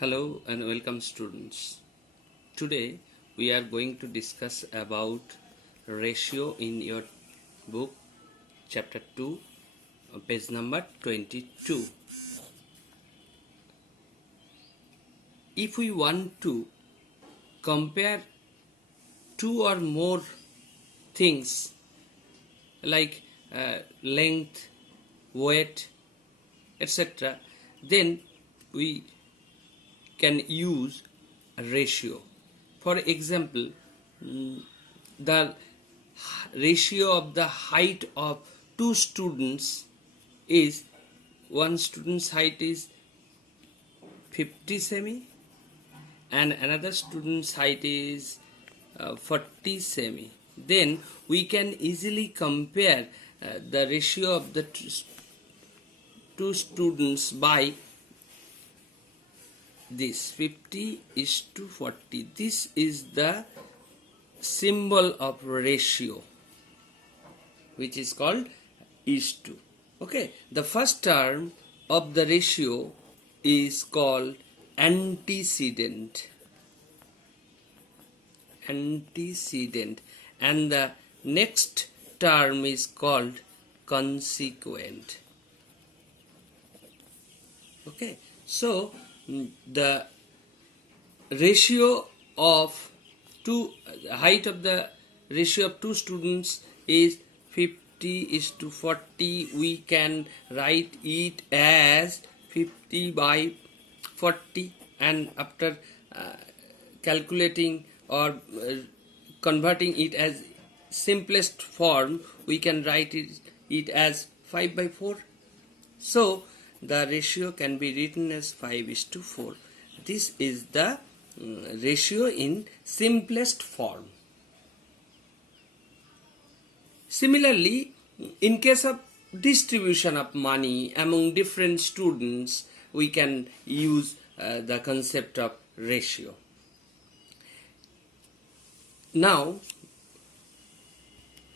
Hello and welcome students. Today we are going to discuss about ratio in your book chapter 2 page number 22. If we want to compare two or more things like length, weight, etc., then we can use a ratio. For example, the ratio of the height of two students is, one student's height is 50 semi and another student's height is 40 semi. Then we can easily compare the ratio of the two students by this 50 is to 40. This is the symbol of ratio, which is called is to. Okay, the first term of the ratio is called antecedent, and the next term is called consequent. Okay, so the ratio of height of the ratio of two students is 50 is to 40. We can write it as 50 by 40, and after calculating or converting it as simplest form, we can write it as 5 by 4. So the ratio can be written as 5 is to 4. This is the ratio in simplest form. Similarly, in case of distribution of money among different students, we can use the concept of ratio. Now,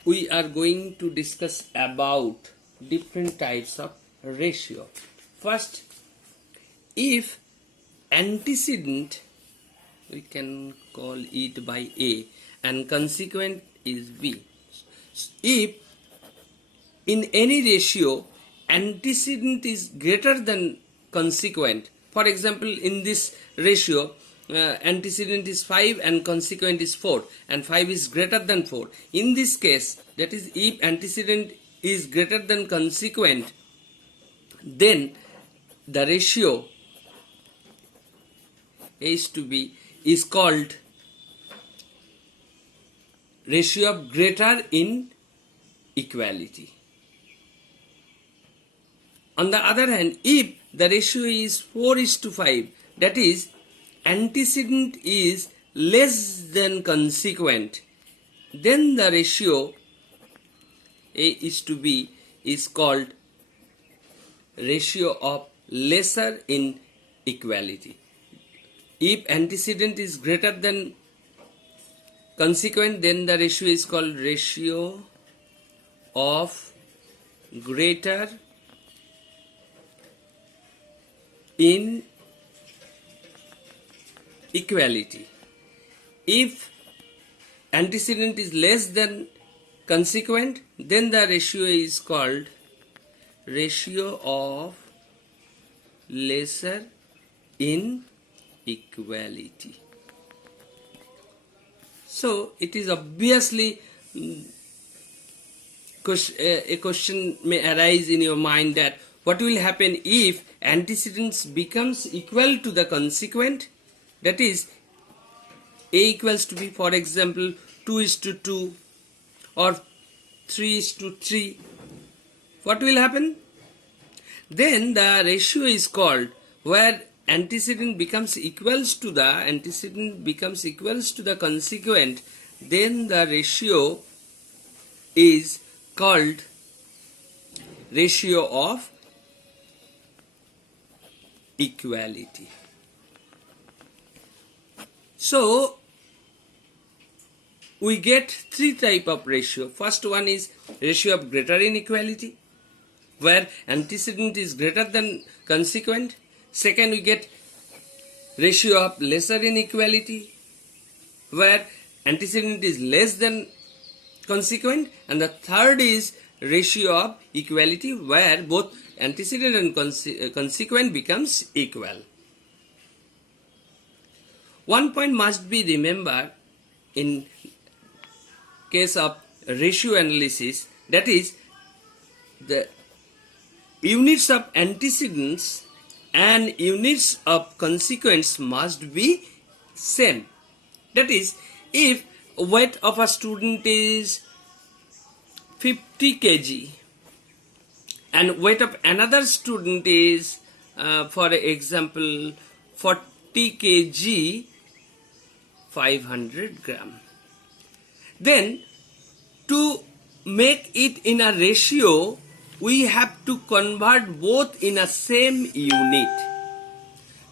we are going to discuss about different types of ratio. First, if antecedent, we can call it by A, and consequent is B. If in any ratio antecedent is greater than consequent, for example, in this ratio antecedent is 5 and consequent is 4, and 5 is greater than 4. In this case, that is, if antecedent is greater than consequent, then the ratio is to be is called ratio of greater inequality. On the other hand, if the ratio is 4 is to 5, that is, antecedent is less than consequent, then the ratio A is to B is called ratio of lesser inequality. If antecedent is greater than consequent, then the ratio is called ratio of greater inequality. If antecedent is less than consequent, then the ratio is called ratio of lesser inequality. So it is obviously a question may arise in your mind that what will happen if antecedents becomes equal to the consequent, that is, A equals to B, for example 2 is to 2 or 3 is to 3. What will happen? Then the ratio is called, where antecedent becomes equals to the consequent, then the ratio is called ratio of equality. So we get three type of ratio. First one is ratio of greater inequality, where antecedent is greater than consequent. Second, we get ratio of lesser inequality, where antecedent is less than consequent, and the third is ratio of equality, where both antecedent and consequent becomes equal. One point must be remembered in case of ratio analysis, that is, the units of antecedents and units of consequence must be same. That is, if weight of a student is 50 kg and weight of another student is for example 40 kg 500 gram, then to make it in a ratio we have to convert both in a same unit.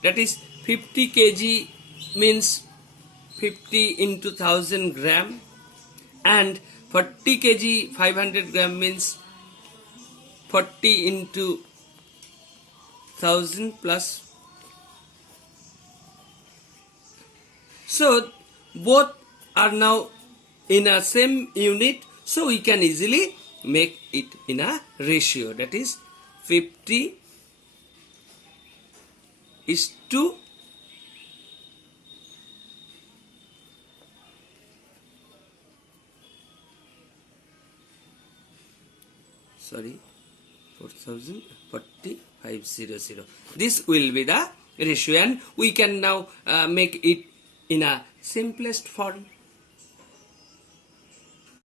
That is, 50 kg means 50 into 1000 gram, and 40 kg 500 gram means 40 into 1000 plus. So both are now in a same unit, so we can easily make it in a ratio, that is 50 is to 500. This will be the ratio, and we can now make it in a simplest form.